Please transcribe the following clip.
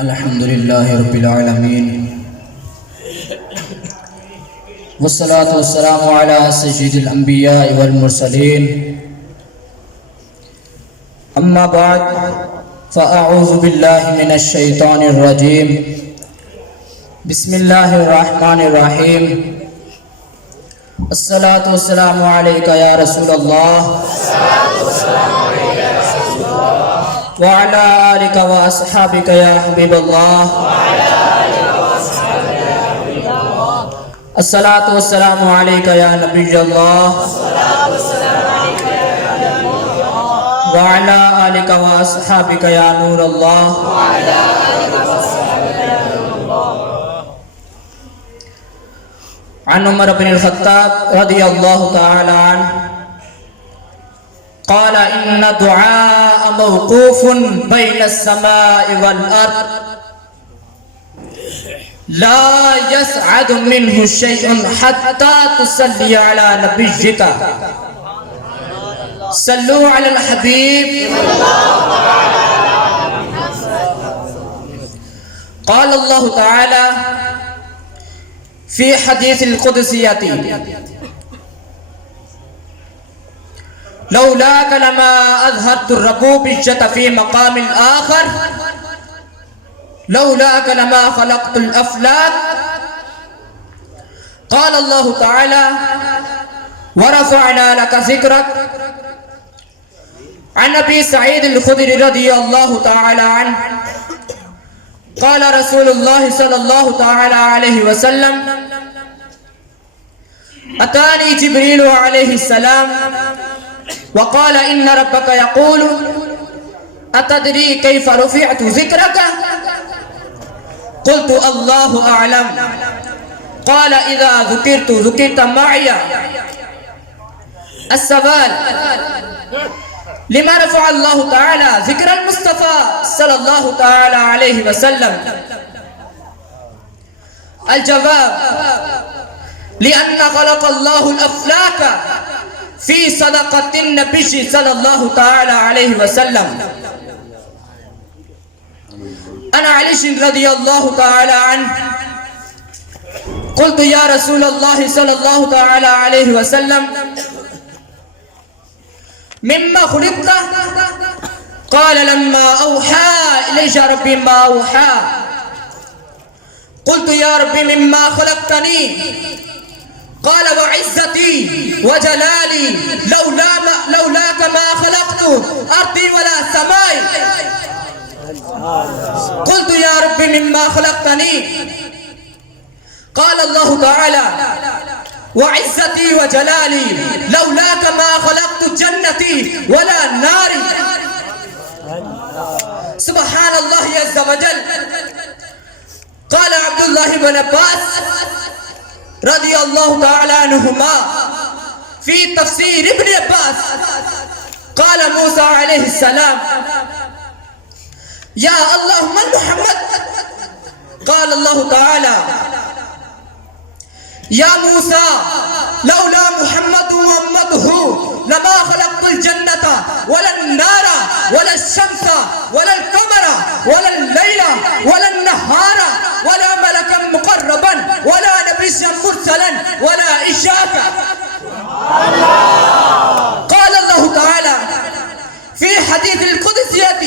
الحمد لله رب العالمين والصلاة والسلام على سيد الأنبياء والمرسلين أما بعد فأعوذ بالله من الشيطان الرجيم بسم الله الرحمن الرحيم الصلاة والسلام عليك يا رسول الله وعلى آلك وأصحابك يا حبيب الله الصلاة والسلام عليك يا نبي الله وعلى آلك وأصحابك يا نور الله عن عمر بن الخطاب رضي الله تعالى عنه قال إن دعاء موقوف بين السماء والأرض لا يسعد منه شيء حتى تصلي على نبيك صلوا على الحبيب قال الله تعالى في حديث القدسية لولاك لما أظهرت الربوبية في مقام آخر لولاك لما خلقت الأفلاك قال الله تعالى ورفعنا لك ذكرك عن أبي سعيد الخدري رضي الله تعالى عنه قال رسول الله صلى الله تعالى عليه وسلم أتاني جبريل عليه السلام وقال إن ربك يقول أتدري كيف رفعت ذكرك قلت الله أعلم قال إذا ذكرت معي السؤال لما رفع الله تعالى ذكر المصطفى صلى الله تعالى عليه وسلم الجواب لأن خلق الله الأفلاك في صدقة النبي صلى الله تعالى عليه وسلم أنا علي رضي الله تعالى عنه قلت يا رسول الله صلى الله تعالى عليه وسلم مما خلقت قال لما أوحى إلي ربي ما أوحى قلت يا ربي مما خلقتني قال وعزتي وجلالي لولاك ما خلقت أرضي ولا سماي قلت يا ربي مما خلقتني قال الله تعالى وعزتي وجلالي لولاك ما خلقت جنتي ولا ناري سبحان الله عز وجل قال عبد الله بن عباس رضي الله تعالى عنهما في تفسير ابن عباس قال موسى عليه السلام يا الله من محمد قال الله تعالى يا موسى لولا محمد وأمته لما خلقت الجنة ولا النار ولا الشمس ولا القمر ولا الليل ولا النهار ولا ملكا مقربا ولا نبيا مرسلا ولا إشاك قال الله تعالى في حديث القدسية